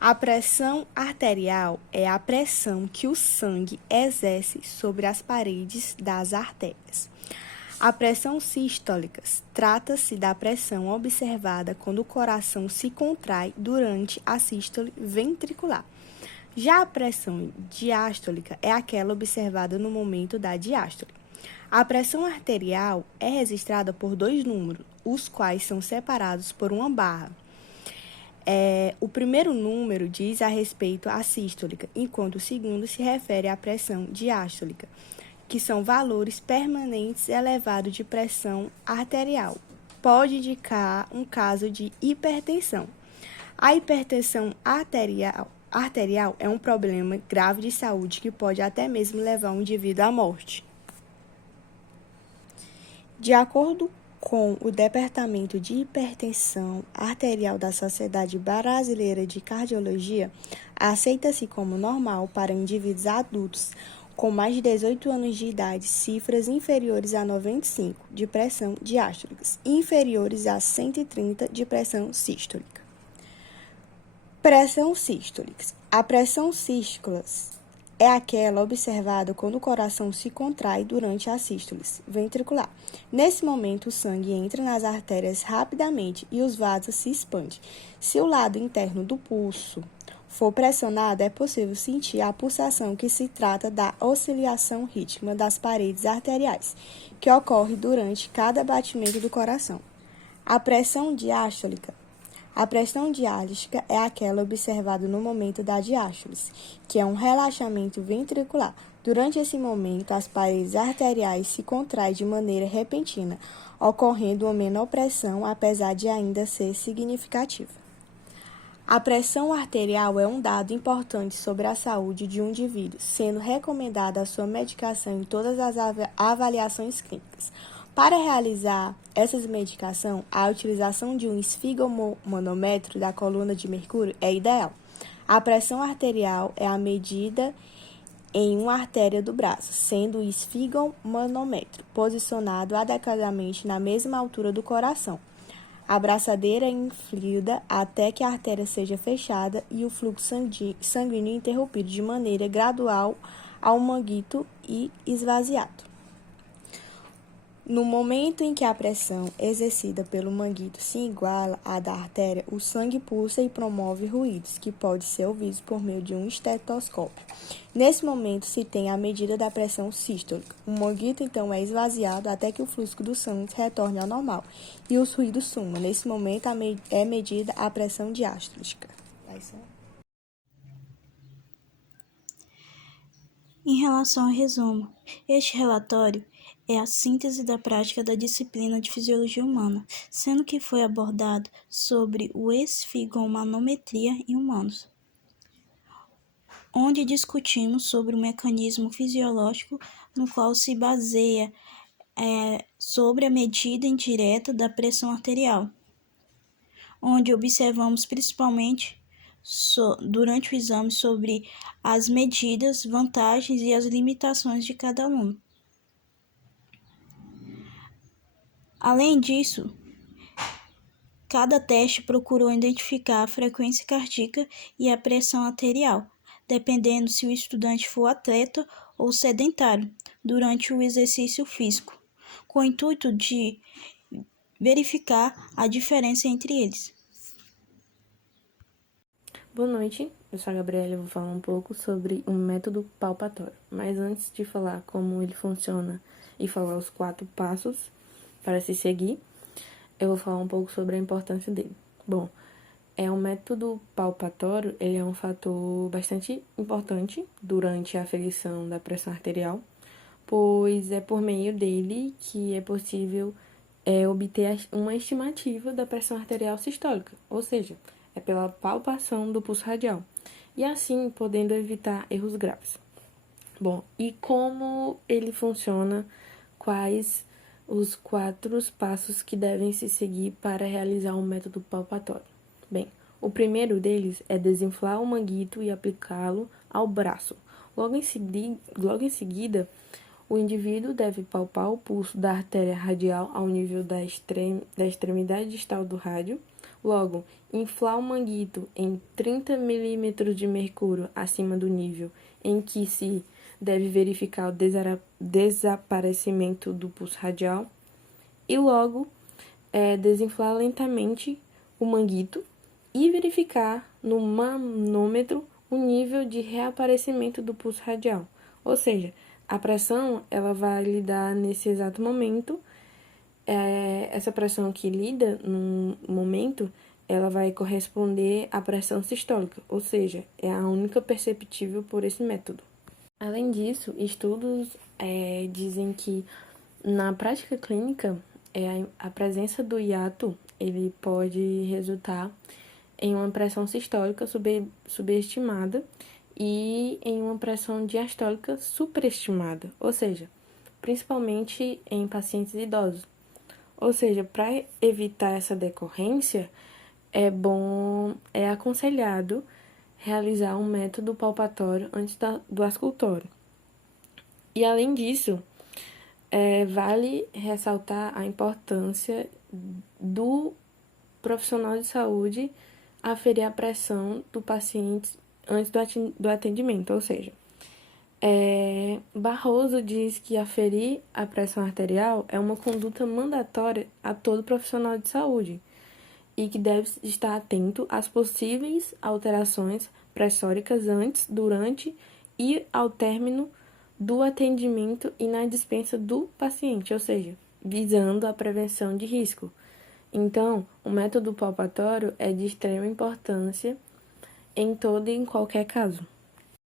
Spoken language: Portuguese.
A pressão arterial é a pressão que o sangue exerce sobre as paredes das artérias. A pressão sistólica trata-se da pressão observada quando o coração se contrai durante a sístole ventricular. Já a pressão diastólica é aquela observada no momento da diástole. A pressão arterial é registrada por dois números, os quais são separados por uma barra. O primeiro número diz a respeito à sístolica, enquanto o segundo se refere à pressão diastólica, que são valores permanentes elevados de pressão arterial. Pode indicar um caso de hipertensão. A hipertensão arterial é um problema grave de saúde que pode até mesmo levar um indivíduo à morte. De acordo com o Departamento de Hipertensão Arterial da Sociedade Brasileira de Cardiologia, aceita-se como normal para indivíduos adultos com mais de 18 anos de idade cifras inferiores a 95 de pressão diastólica e inferiores a 130 de pressão sistólica. Pressão sistólica. A pressão sistólica é aquela observada quando o coração se contrai durante a sístole ventricular. Nesse momento, o sangue entra nas artérias rapidamente e os vasos se expandem. Se o lado interno do pulso for pressionado, é possível sentir a pulsação, que se trata da oscilação rítmica das paredes arteriais, que ocorre durante cada batimento do coração. A pressão diastólica. A pressão diástica é aquela observada no momento da diástole, que é um relaxamento ventricular. Durante esse momento, as paredes arteriais se contraem de maneira repentina, ocorrendo uma menor pressão, apesar de ainda ser significativa. A pressão arterial é um dado importante sobre a saúde de um indivíduo, sendo recomendada a sua medicação em todas as avaliações clínicas. Para realizar essas medicações, a utilização de um esfigmomanômetro da coluna de mercúrio é ideal. A pressão arterial é a medida em uma artéria do braço, sendo o esfigmomanômetro posicionado adequadamente na mesma altura do coração. A braçadeira é inflada até que a artéria seja fechada e o fluxo sanguíneo interrompido de maneira gradual ao manguito e esvaziado. No momento em que a pressão exercida pelo manguito se iguala à da artéria, o sangue pulsa e promove ruídos, que podem ser ouvidos por meio de um estetoscópio. Nesse momento, se tem a medida da pressão sistólica. O manguito, então, é esvaziado até que o fluxo do sangue retorne ao normal e os ruídos sumam. Nesse momento, é medida a pressão diastólica. Em relação ao resumo, este relatório é a síntese da prática da disciplina de Fisiologia Humana, sendo que foi abordado sobre o esfigmomanometria em humanos, onde discutimos sobre o mecanismo fisiológico no qual se baseia sobre a medida indireta da pressão arterial, onde observamos principalmente durante o exame sobre as medidas, vantagens e as limitações de cada aluno. Além disso, cada teste procurou identificar a frequência cardíaca e a pressão arterial, dependendo se o estudante for atleta ou sedentário, durante o exercício físico, com o intuito de verificar a diferença entre eles. Boa noite, eu sou a Gabriela e vou falar um pouco sobre o método palpatório. Mas antes de falar como ele funciona e falar os 4 passos para se seguir, eu vou falar um pouco sobre a importância dele. Bom, o método palpatório, ele é um fator bastante importante durante a aferição da pressão arterial, pois é por meio dele que é possível obter uma estimativa da pressão arterial sistólica, ou seja, é pela palpação do pulso radial, e assim podendo evitar erros graves. Bom, e como ele funciona, quais os 4 passos que devem se seguir para realizar um método palpatório? Bem, o primeiro deles é desinflar o manguito e aplicá-lo ao braço. Logo em seguida, o indivíduo deve palpar o pulso da artéria radial ao nível da extremidade distal do rádio, Logo, inflar o manguito em 30 milímetros de mercúrio acima do nível em que se deve verificar o desaparecimento do pulso radial e logo desinflar lentamente o manguito e verificar no manômetro o nível de reaparecimento do pulso radial. Ou seja, a pressão ela vai lidar nesse exato momento. Essa pressão que lida no momento, ela vai corresponder à pressão sistólica, ou seja, é a única perceptível por esse método. Além disso, estudos dizem que na prática clínica, a presença do hiato ele pode resultar em uma pressão sistólica subestimada e em uma pressão diastólica superestimada, ou seja, principalmente em pacientes idosos. Ou seja, para evitar essa decorrência, é aconselhado realizar um método palpatório antes do auscultório. E além disso, vale ressaltar a importância do profissional de saúde aferir a pressão do paciente antes do atendimento, ou seja, Barroso diz que aferir a pressão arterial é uma conduta mandatória a todo profissional de saúde e que deve estar atento às possíveis alterações pressóricas antes, durante e ao término do atendimento e na dispensa do paciente, ou seja, visando a prevenção de risco. Então, o método palpatório é de extrema importância em todo e em qualquer caso.